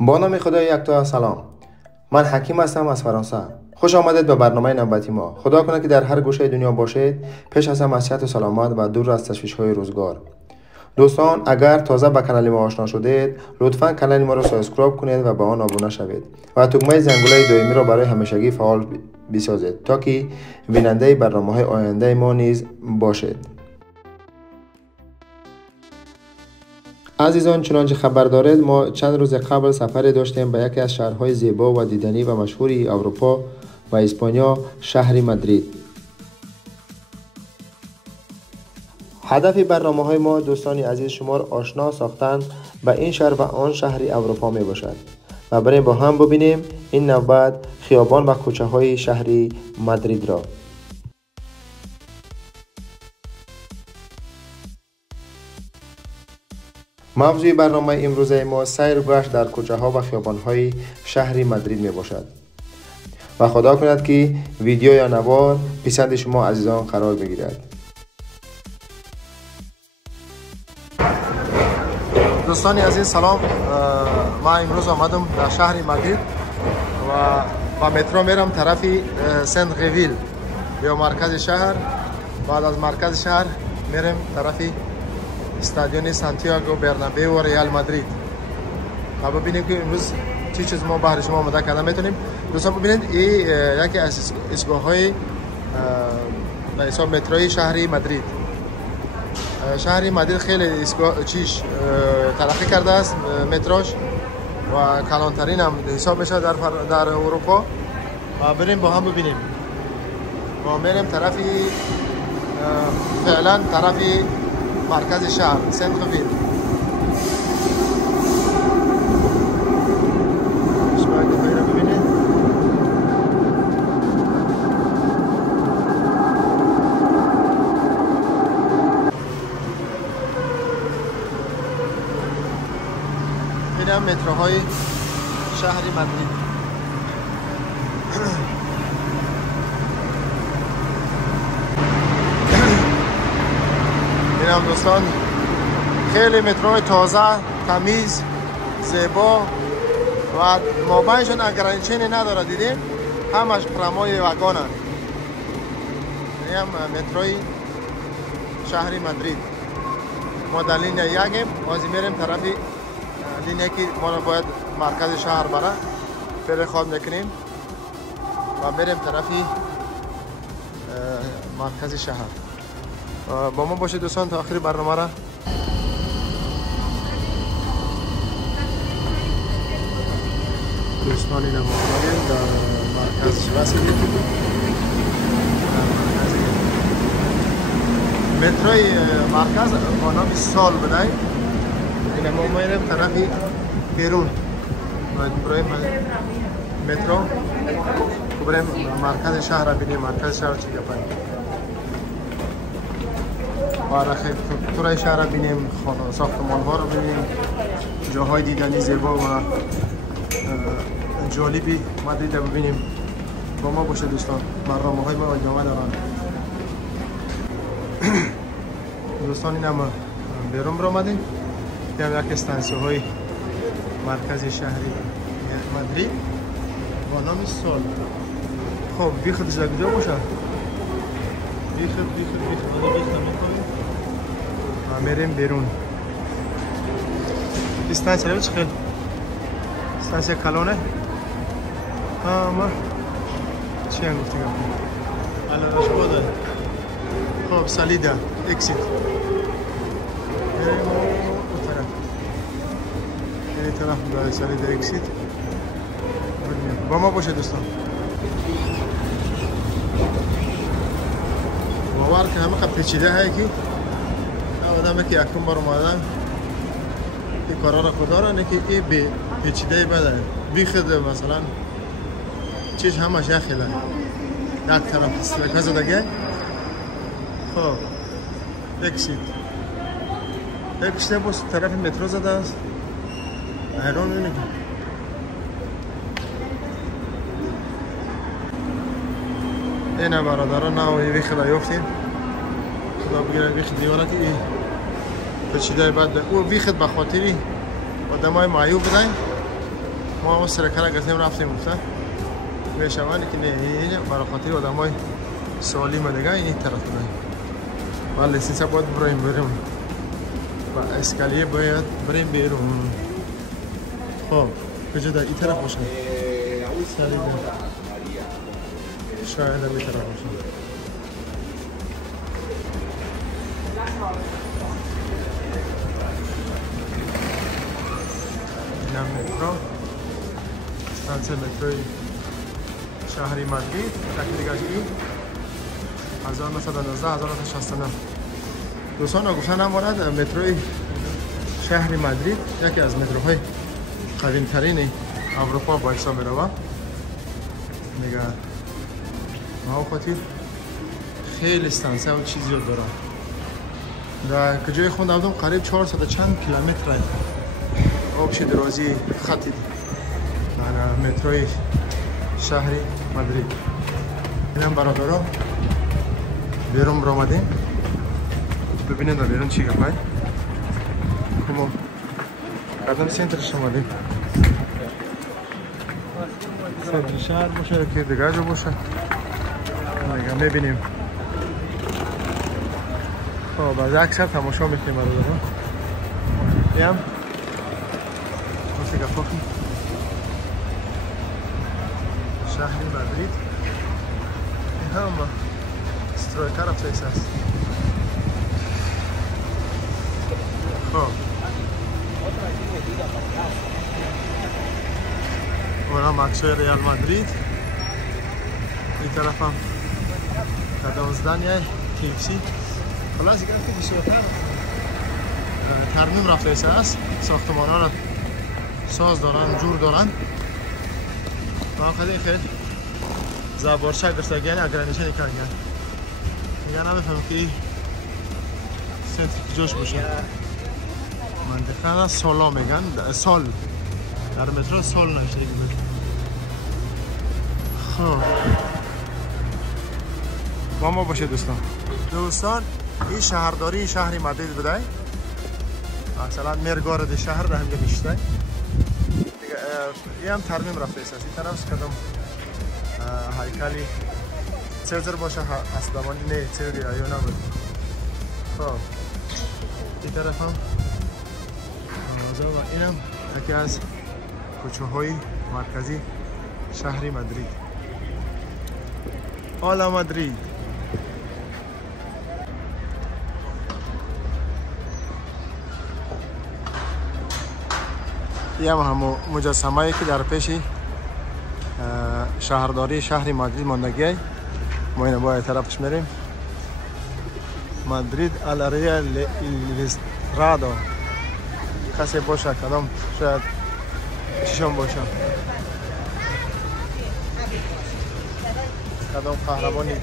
با نام خدای یکتا. سلام، من حکیم هستم از فرانسه. خوش آمدید به برنامه نوبتی ما. خدا کنه که در هر گوشه دنیا باشید. پیش از همه صحت و سلامت و دور از تشویش‌های روزگار. دوستان، اگر تازه به کانال ما آشنا شدید، لطفاً کانال ما را سابسکرایب کنید و به آن ابونه شوید و دکمه زنگوله دائمی را برای همیشگی فعال بسازید تا که بیننده برنامه‌های آینده ما نیز باشید. عزیزان، چنانچه خبر دارید ما چند روز قبل سفری داشتیم به یکی از شهرهای زیبا و دیدنی و مشهوری اروپا و اسپانیا، شهر مادرید. هدف برنامه‌های ما دوستان عزیز شما را آشنا ساختن به این شهر و آن شهر اروپا می باشد و بریم با هم ببینیم این نوبت خیابان و کوچه‌های شهر مادرید را. موضوع برنامه امروزه ما سیر و گشت در کوچه ها و خیابان های شهر مادرید می باشد و خدا کند که ویدیو یا نوار پسند شما عزیزان قرار بگیرد. دوستان عزیز سلام، ما امروز آمدم در شهر مادرید و با مترو میرم طرف سنت غویل یا مرکز شهر. بعد از مرکز شهر میرم طرف استادیوم سانتیاگو برنابئو و ریال مادرید و ببینیم که امروز چی چیز ما بهر شما آماده کردن میتونیم. دوستان ببینید این یکی از ایستگاه‌های به حساب متروی شهر مادرید. شهر مادرید خیلی ایستگاه ترقی کرده است متروش و کلانترین هم حساب میشه در اروپا و بریم با هم ببینیم. ما میریم طرف فعلا طرف مرکز شهر سنت غویل. این هم متروهای شهر مادرید. این هم دوستان خیلی متروی تازه، تمیز، زیبا و مابینشون اگرانچینی نداره. دیدیم همش پراموی واگن هست. این هم متروی شهر مادرید. ما در لینیا یکیم، بازی میریم طرف لینیا که ما باید مرکز شهر بره فعل خود میکنیم و میریم طرف مرکز شهر. با ما باشید دوستان تا آخر برنامه را. دوستان این مقایم در مرکز رسیدیم. متروی مرکز با نام سال بدهیم. این ما میریم طرف بیرون برای مترو بریم مرکز شهر را بینیم. مرکز شهر چی گپه و ارخیتورای شهر را بینیم، ساختمان ها را بینیم، جاهای دیدنی زیبا و جالبی مادرید را ببینیم. با ما باشه دوستان، برنامه های ما ادامه دارند. دوستان این هم بیرون را آمدیم. این هم یک استانسیون های مرکز شهری مادرید با نام سال. خب بیخدش در کجا باشه؟ بیخد میکنیم و میریم بیرون. استانسیون چه خیلی؟ استانسیون کلونه؟ ما چی هم گفتی گفتیم؟ الان شما داره. خب سالیده اکسید میریم اون طرف. این طرف داره سالیده اکسید. با ما باشه دوستان. باور که همه پیچیده هایی که آدم که یکم بار اومدن این کارا را خدا را نه که این پیچیده بده بیخد مثلا چیز همش یخیده یک طرف استرکه زدگه. خب اکسید باز طرف مترو زده است. حیران می‌بینی اینا برادران نه وی خدا یافتیم. خدا بگیره وی خدا دیواره که پیچیده بعد او وی خد به خاطری آدمای معیوب بودن. ما اون سرکره گفتیم رفتیم گفتن میشوند که نه اینجا برای خاطر آدمای سالم دیگه این طرف نه. ولی سیسا باید بریم و اسکالیه باید بریم بیرون. خب کجا در این طرف باشه؟ سری شاید در این طرف باشه. اینم مترو، استانسیون متروی شهری مادرید. تکلیگاش این 1919 1969. دوستان گفتن هم وارد متروی شهر مادرید یکی از متروهای قدیم ترین اروپا با حساب می روم. میگه ما خاطر خیلی استانسیون و چیزی رو دارم. در کجای خوندم بودم قریب 400 چند کیلومتر آبش درازی خطی در متروی شهر مادرید. اینم برادرها بیرون برآمدیم. ببینید در بیرون چی گفته. ما قدم سنترش آمدیم. سنتر شهر باشه که دیگه جا باشه. دیگه میبینیم. خب از اکثر تماشا میکنیم برادرها.یم موسیقی فوقی شهر مادرید. این هم استرویکار پلیس است. خب اونم اکسای ریال مادرید. این طرف هم کدامزدن کیفسی. خلاص گرفته بسیارتر ترمیم رفته است. ساختمان ها را ساز دارن، جور دارن. من خیلی خیلی زبارچه گرسته گیانی اگر نشانی کنگن میگن نمیفهم که سنتر جوش باشه. منطقه سالا میگن، سال در مترو سال نشده بود. خب با ما باشه دوستان این شهرداری شهری مادرید بوده. مثلا مرگارد شهر را همجا میشته. این هم ترمیم رفته است. این طرف کدام هیکلی سزر باشه اصلانی نه سزر یا نبود. خب این طرف هم و این هم یکی از کوچه های مرکزی شهر مادرید. آلا مادرید. این هم مجسمه که در پیش شهرداری شهر مادرید ماندگی. ما این باید طرفش میریم. مادرید الاریا الیسترادو. کسی باشه کدام شاید ششم باشه. کدام قهرمانی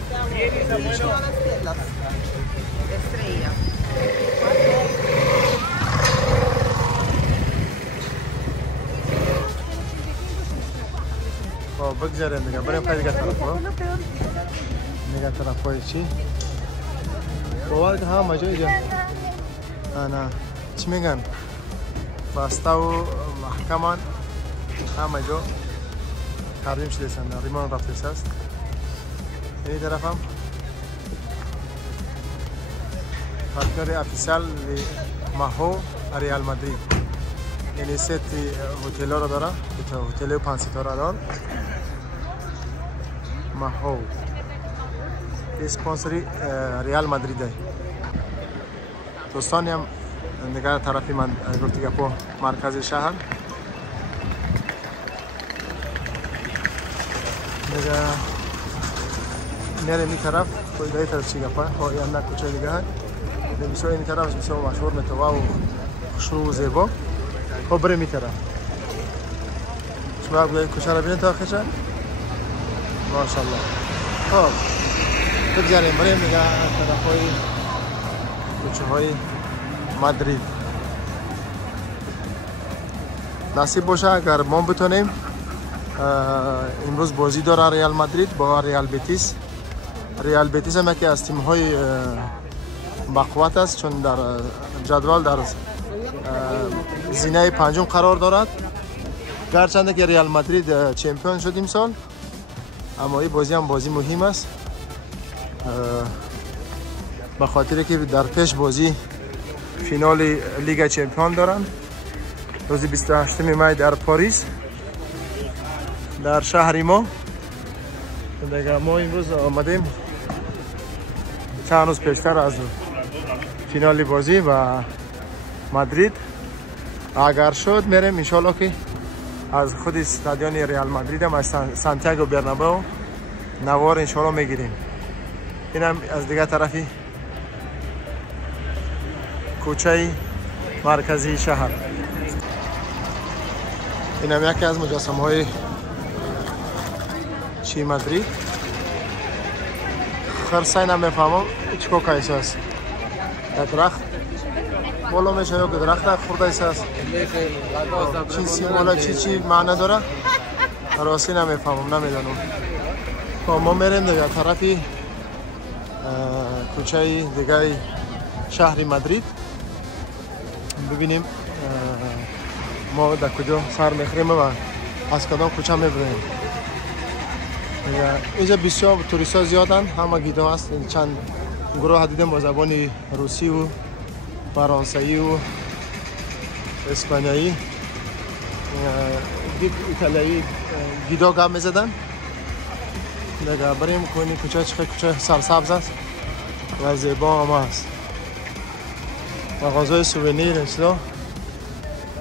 خب بگذاریم دیگه بریم خیلی دیگه طرف ها. دیگه طرف های چی؟ باور که همه جایی جا نه چی میگن؟ بسته و محکمان همه جا ترمیم شده هستن. ریمان رفته است. این طرف هم پارتنر افیسیال ماهو ریال مادرید. یعنی ست هتل ها را داره. هتل 5 ستاره دار. ماهو اسپانسری ریال مادرید است. دوستانی هم دیگر طرفی من گفتی که پو مرکز شهر دیگه میره این طرف کوی دای طرف چی گفته ها یا نه کوچه دیگه هست بسیار این طرف بسیار مشهور متوا و خوشرو و زیبا. خب بریم این طرف شما بگوید کوچه را بینید تا آخرش ماشاءالله. خب بگذاریم بریم دیگه طرف های کوچه های مادرید. نصیب باشه اگر ما بتونیم امروز بازی داره ریال مادرید با ریال بتیس. ریال بتیس هم یکی از تیم های بقوت است چون در جدول در زینه پنجم قرار دارد. گرچند که ریال مادرید چمپیون شد امسال، اما این بازی هم بازی مهم است، به خاطر که در پیش بازی فینال لیگ چمپیون دارن روز 28 می در پاریس در شهر ما. دیگه ما امروز آمدیم چند روز پیشتر از فینال بازی و مادرید اگر شد میریم ان شاءالله که از خود استادیوم ریال مادرید هم از سانتیاگو برنابئو نوار ان شاءالله میگیریم. اینم از دیگه طرفی کوچه مرکزی شهر. اینم یکی از مجسمه های چی مادرید. خرسای نمیفهمم چیکو کایسه است. درخت بالا میشه یا که درخت خورده است. چی سیمولا چی معنی داره؟ راستی نمیفهمم، نمیدانم. ما میریم دیگه طرفی کوچه دیگه شهر مادرید ببینیم ما در کجا سر میخوریم و از کدام کوچه میبریم. اینجا بسیار توریست ها زیادن، همه گیده هست. چند گروه دیدم با زبان روسی و فرانسوی و اسپانیایی ایتالیایی گیده گپ میزدن. دیگه بریم کنی کوچه چه کوچه سرسبز است و زیبا هم است. مغازه سوونیر اصلا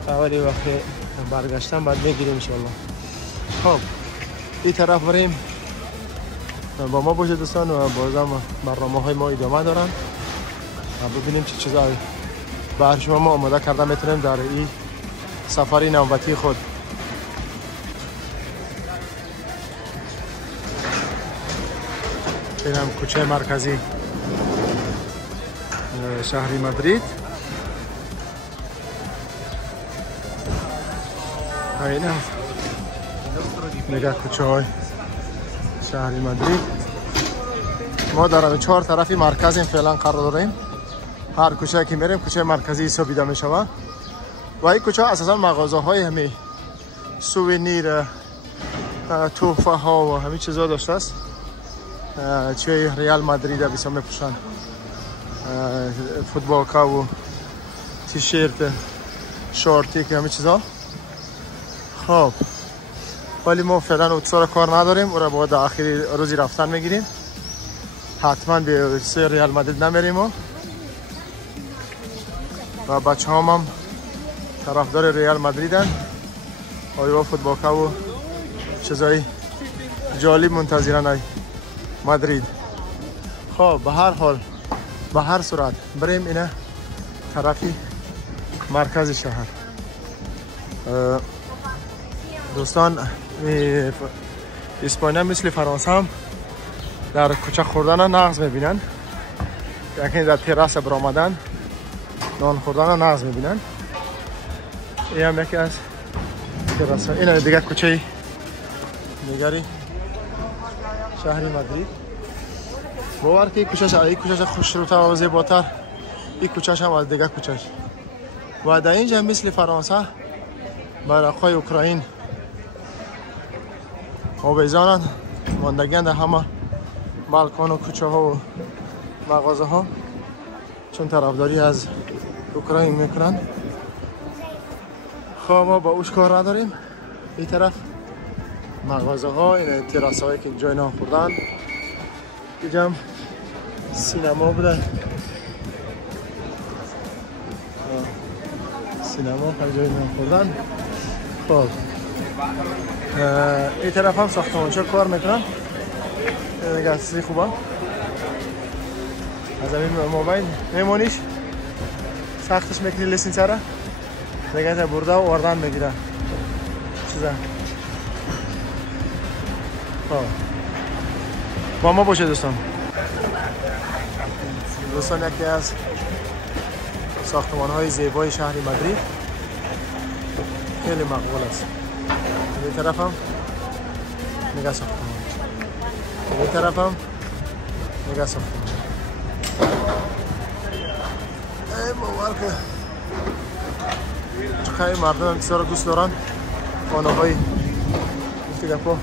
اولی وقتی برگشتم بعد میگیریم انشالله. خب این طرف بریم، با ما باشه دوستان و بازم برنامه های ما ادامه دارن و ببینیم چه چیزایی برای شما ما آماده کرده میتونیم در این سفری نوبتی خود. اینم کوچه مرکزی شهر مادرید. اینم نگاه کوچه های شهر مادرید. ما در 4 طرفی مرکز فعلا قرار داریم. هر کوچه که میریم کوچه مرکزی حسابیده می شود و این کوچه اساسا مغازه های همین سوونیر، تحفه ها و همین چیزا داشته است. چه ریال مادرید بسیار میپوشن، فوتبالکا و تیشرت شورتی که همین چیزا. خب ولی ما فعلا اتسار کار نداریم، او را باید آخری روزی رفتن میگیریم. حتما به سه ریال مادرید نمیریم و بچه هم طرفدار ریال مادریدن. آیا فوتبالکا و چیزای جالب منتظرن های مادرید. خب به هر حال به هر صورت بریم اینه طرفی مرکز شهر. دوستان اسپانیا مثل فرانسه هم در کوچه خوردن نغز میبینن، یعنی در تراس برآمدن نان خوردن نغز میبینن. این هم یکی از تراس ها. این دیگه کوچه دیگری شهر مادرید. باور که این کوچه خوش‌روتر و زیباتر، این کوچه هم از دیگه کوچه و در اینجا مثل فرانسه برقای اوکراین آویزانند ماندگی‌اند در همه بالکن و کوچه ها و مغازه ها، چون طرفداری از اوکراین میکنن. خب ما با اوش کار نداریم. این طرف مغازه ها، این تراس هایی که جای نان خوردن. اینجا هم سینما بوده، سینما پر جای نان خوردن. خب این طرف هم ساختمانچی کار میکنن. دیگه اساسی خوبه. از این موبایل میمونیش ساختش میکنی لیسین سره دیگه تا برده و آردن میگیره چیزا. خب با ما باشه دوستان. دوستان یکی از ساختمان های زیبای شهر مادرید خیلی مقبول است. این طرف هم نگاه ساختمان، این طرف هم نگاه ساختمان. ای باور که چقدر مردم بسیار دوست دارن خانه‌های دیگه پا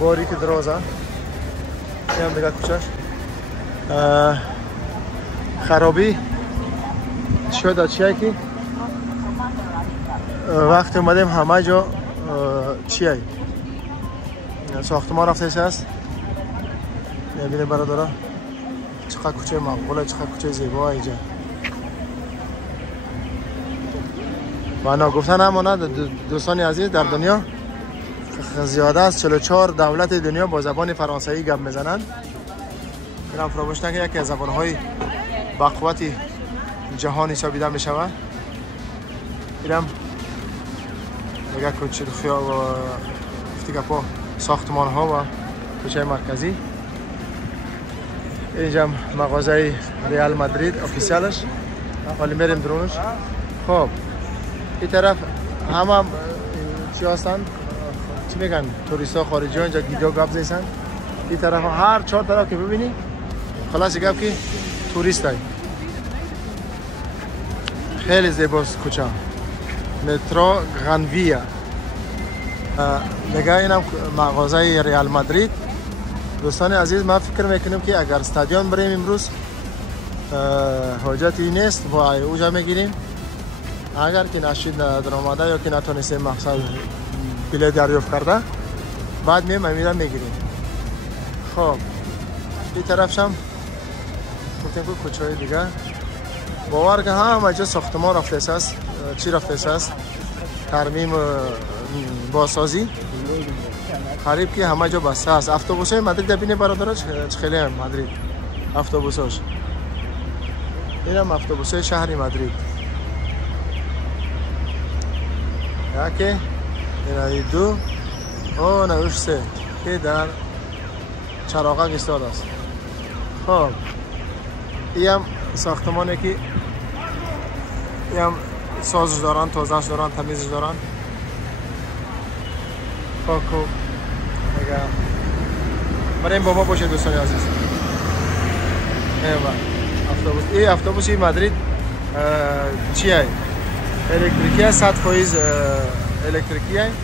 باری که درازه. این هم دیگه کوچه‌ش خرابی شده چیه که وقتی اومدیم همه جا چیه ساختمان رفته است. ببینید برادرها چقدر کوچه مقبوله، چقدر کوچه زیبا اینجا. و گفتن همانا دوستان عزیز در دنیا زیاده از 44 دولت دنیا با زبان فرانسوی گپ میزنن. اینا فراموش نکنید یکی از زبان‌های بقوت جهان حسابیده می شود. اینم دیگه کوچه خیابان و ساختمان ها و کوچه مرکزی. اینجا مغازه ریال مادرید افیسیالش. حالا میریم درونش. خب این طرف همه چی هستن؟ چی میگن؟ توریست ها خارجی ها اینجا گیدو گپ زیسن. این طرف هر 4 طرف که ببینی خلاص گپ که توریست های. خیلی زیباست کوچه. مترو غنویه. دیگه اینم مغازه ریال مادرید. دوستان عزیز ما فکر میکنیم که اگر استادیوم بریم امروز حاجتی نیست با اوجا میگیریم. اگر که نشید در آمده یا که نتونستیم مقصد بلیط دریافت کرده بعد میریم میگیریم. خب این طرفش هم گفتیم که کوچه دیگه باور که همه جا ساختمان رفته است. چی رفته است؟ ترمیم بازسازی قریب که همه جا بسته است. اتوبوس های مادرید ببینید برادرها چه خیلی هم مادرید اتوبوساش. این هم اتوبوس شهر مادرید. یکی این دو و نوش سه که در چراغک ایستاده است. خب این هم ساختمانی که این هم سازش دارن، تازهش دارن، تمیزش دارن. خب دیگه برای این بابا باشه دوستان عزیز. اتوبوس این اتوبوس مادرید چیه؟ الکتریکی است، 100% الکتریکی است.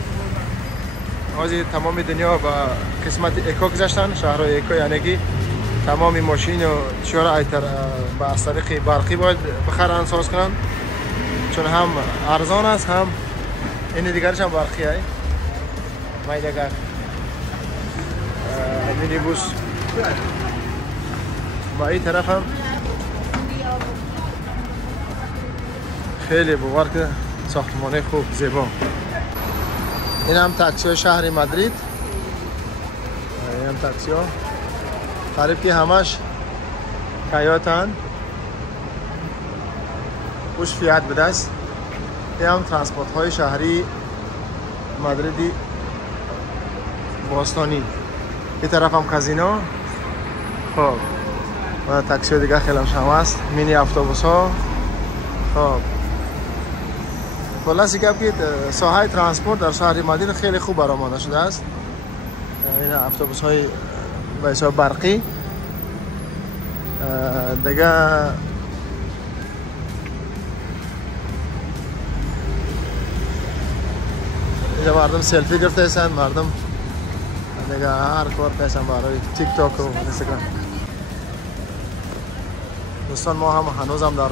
حاضر تمام دنیا با قسمت اکو گذاشتن. شهرهای اکو یعنی که تمام ماشین و چهار ایتر با از طریق برقی باید بخرن ساز کنن چون هم ارزان است هم این دیگرش هم برقی است. مایدگار مینیبوس و این طرف هم خیلی بوار که ساختمانه خوب زیبا. این هم تاکسی شهر مادرید. این هم تاکسی ها قریب که همش کایاتن خوش فیات بده است. این هم ترانسپورت های شهری مادریدی باستانی. این طرف هم کازینو. خب و تاکسی دیگه خیلی شما است. مینی اتوبوس ها. خب خلاصی که ساحه ترانسپورت در شهر مادرید خیلی خوب برآمده شده است. این اتوبوس های به حساب برقی دیگه اینجا مردم سلفی گرفته هستند. مردم دیگه هر کار پیشن برای تیک تاک و اینستاگرام. دوستان ما هم هنوز هم در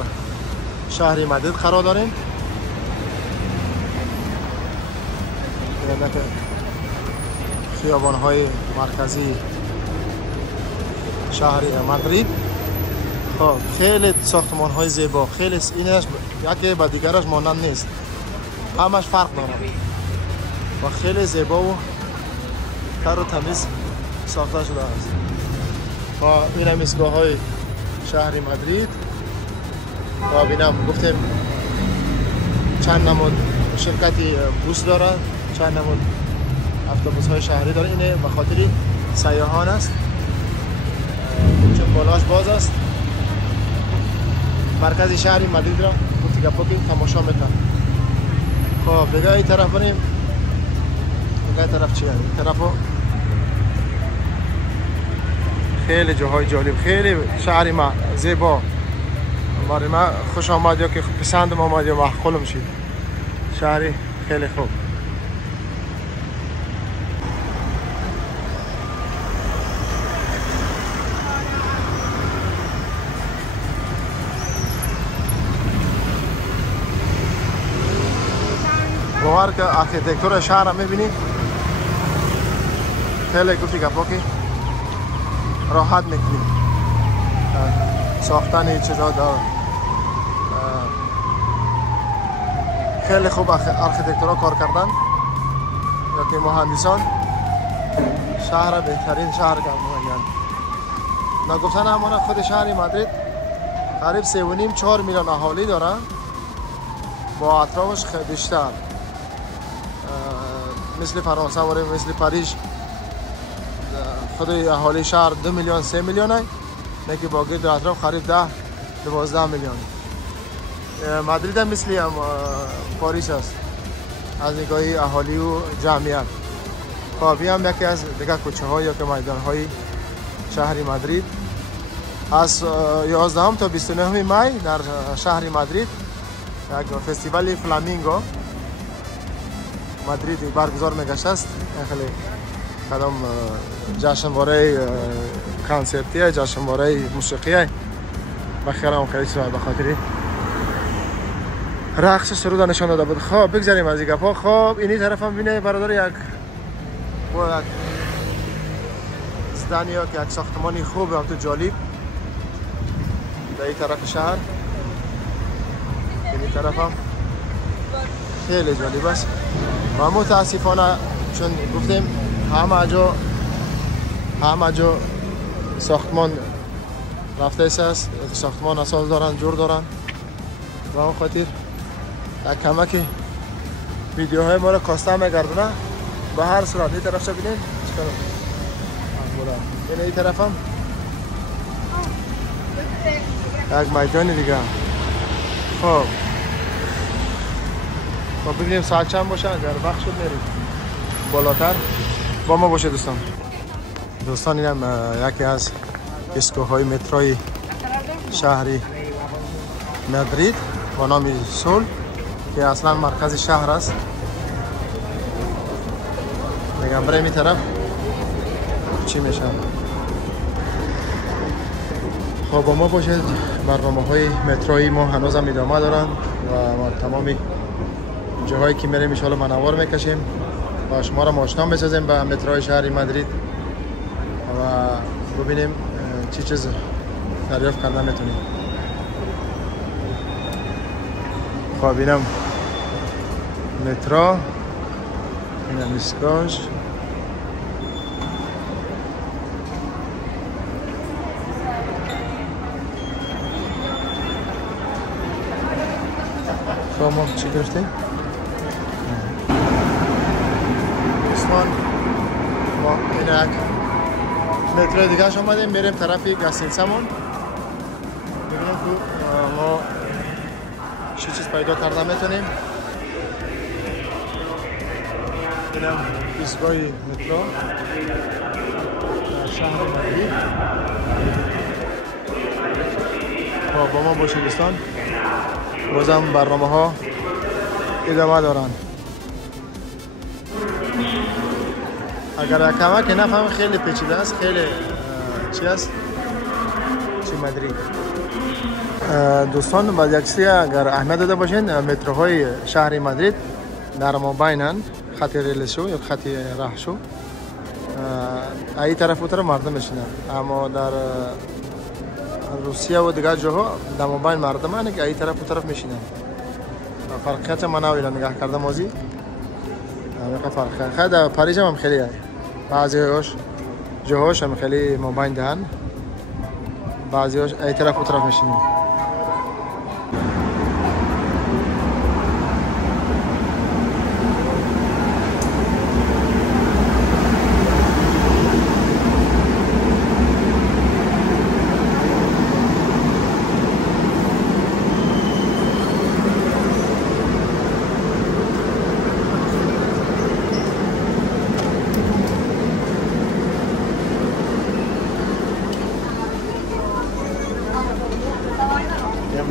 شهر مادرید قرار داریم. خیابان های مرکزی شهر مادرید. خب خیلی ساختمان های زیبا. خیلی اینش یکی با دیگرش مانند نیست. همش فرق داره و خیلی زیبا و تر و تمیز ساخته شده است. و این هم ایستگاه های شهر مادرید. و بینم گفتیم چند نمود شرکتی بوس داره، چند نمود اتوبوس های شهری داره. اینه به خاطر سیاحان است چون بالاش باز است. مرکز شهر مادرید را دیگه پاکی تماشا میکنم. خب دیگه این طرف بریم. دیگه طرف چیه؟ این طرفو خیلی جاهای جالب، خیلی شهر ما زیبا. برای ما خوش آمد یا که پسندم آمد یا محقولم شید. شهری خیلی خوب. باور که آرکیتکتور شهر را میبینید خیلی گفتی گپا که راحت میکنید ساختن این چیزا داره. خیلی خوب آرکیتکتورها کار کردن یا که مهندسان شهر را بهترین شهر کردن. نگفتن همانه خود شهر مادرید قریب 3.5-4 میلیون اهالی داره با اطرافش بیشتر مثل فرانسه و مثل پاریس خود اهالی شهر 2 میلیون 3 میلیون است، که با گرد اطراف قریب 10-12 میلیون. مادرید هم مثل پاریس است از نگاه اهالی و جمعیت. خب هم یکی از دیگه کوچه های یا که میدان های شهر مادرید از 11 تا 29 می در شهر مادرید یک فستیوال فلامینگو مادرید برگزار میگشته است. خیلی کدام جشنواره کنسرتی جشنواره موسیقی بخیرم خیلی سوال بخاطری رقص سرود نشان داده بود. خب بگذاریم از این گپا. خب اینی طرف هم بینه برادر یک زدنیا که یک ساختمانی خوب هم تو جالب در این طرف شهر، این طرف هم خیلی جالب است و متاسفانه چون گفتیم همه جا ساختمان رفته است، ساختمان اساس دارن جور دارن و اون خاطر یک کمک ویدیوهای ما رو کاسته میگردونه. به هر صورت این طرف چه بینین این طرف هم یک میدان دیگه. خب ببینیم ساعت چند باشه، اگر وقت شد میریم بالاتر با ما باشه دوستان. این هم یکی از ایستگاه‌های متروی شهری مادرید با نام سول که اصلا مرکز شهر است. میگم برای این طرف چی میشه. خب با ما باشید. برنامه‌های متروی ما هنوز هم ادامه دارن و ما تمامی جاهایی که میریم ان شاء الله منوار میکشیم و شما را آشنا بسازیم به متروی شهر مادرید و ببینیم چی چیز دریافت کردن میتونیم. خب اینم مترو، اینم ایستگاهش. خب ما چی گرفتیم؟ دوستان ما این یک مترو دیگه شما آمدیم میریم طرفی گاسینسمون ببینیم که ما چی چیز پیدا کرده میتونیم. اینم ایستگاه مترو در شهر مادرید. خب با ما باشید دوستان، بازم برنامه ها ادامه دارن. اگر کمک نفهم خیلی پیچیده است، خیلی چی است چی مادرید. دوستان بعد یکسی اگر اهمیت داده باشین متروهای شهر مادرید در مابینن خط ریل شو یا خط راه شو ای طرف و طرف مردم میشینن، اما در روسیه و دیگر جاها در مابین مردم هستند که ای طرف و طرف میشینن. فرقیت من نویدم نگاه کردم موزی همه فرق خیلی. در پاریس هم خیلی هست، بعضی جاهاش هم خیلی مابین دهن، بعضی هاش ای طرف و طرف میشینن.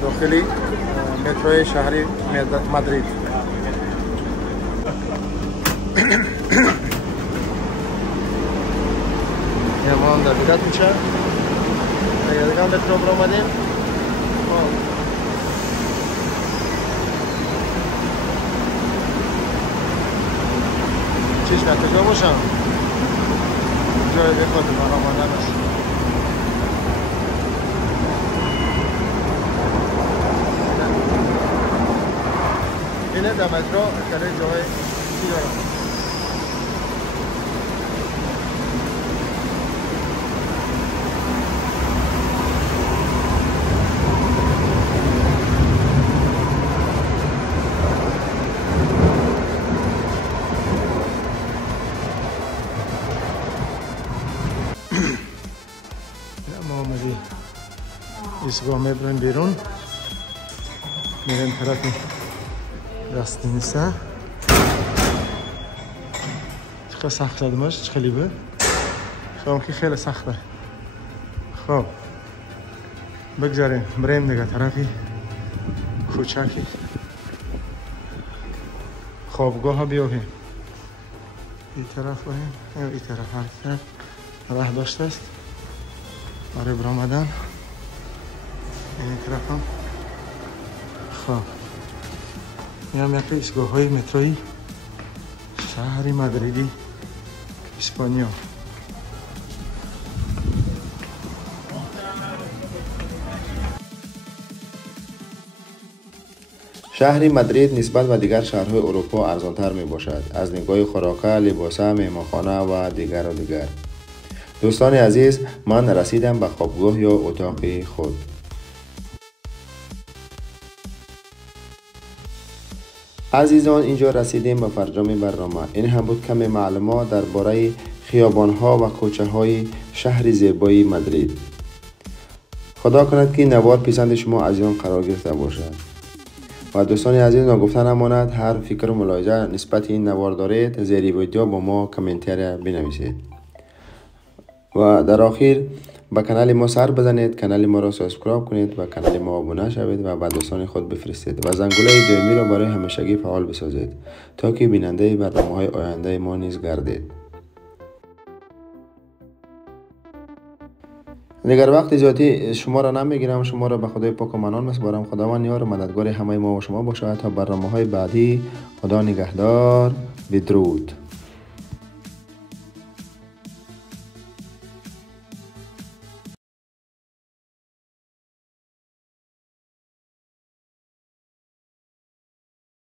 داخلی متروی شهری مادرید. یه ما هم در بیدت میشه اگر دیگه هم مترو برو آمدیم. چیش که کجا باشم جای بخواد برا آمدن است. اینه در مترو کلی جای چی دارم. ما آمدی ایستگاه میبریم بیرون میریم طرف راستینیسه. چقدر سخت شدمش چقدر به شما که خیلی سخته. خب بگذاریم بریم دیگه طرفی کوچکی خوابگاه ها بیایم. این طرف بریم این طرف هر طرف راه داشته است برای برآمدن. این طرف هم خب این هم یکی ایستگاه های متروی شهر مادریدی اسپانیا. شهر مادرید نسبت به دیگر شهرهای اروپا ارزانتر می باشد از نگاه خوراکه، لباسه، مهمانخانه و دیگر. دوستان عزیز، من رسیدم به خوابگاه یا اتاق خود. عزیزان، اینجا رسیدیم به فرجام برنامه. این هم بود کمی معلومات درباره خیابان‌ها و کوچه‌های شهر زیبای مادرید. خدا کند که نوار پسند شما عزیزان قرار گرفته باشد. و دوستان عزیز، نگفته نماند هر فکر و ملاحظه نسبت این نوار دارید زیر ویدیو با ما کامنتر بنویسید. و در آخر به کانال ما سر بزنید، کانال ما را سابسکرایب کنید و کانال ما ابونه شوید و به دوستان خود بفرستید و زنگوله دائمی را برای همیشگی فعال بسازید تا که بیننده برنامه‌های آینده ما نیز گردید. دیگر وقت زیادی شما را نمیگیرم، شما را به خدای پاک و منان میسپارم. خداوند یار و مددگار همه ما و شما باشد تا برنامه‌های بعدی. خدا نگهدار. بدرود.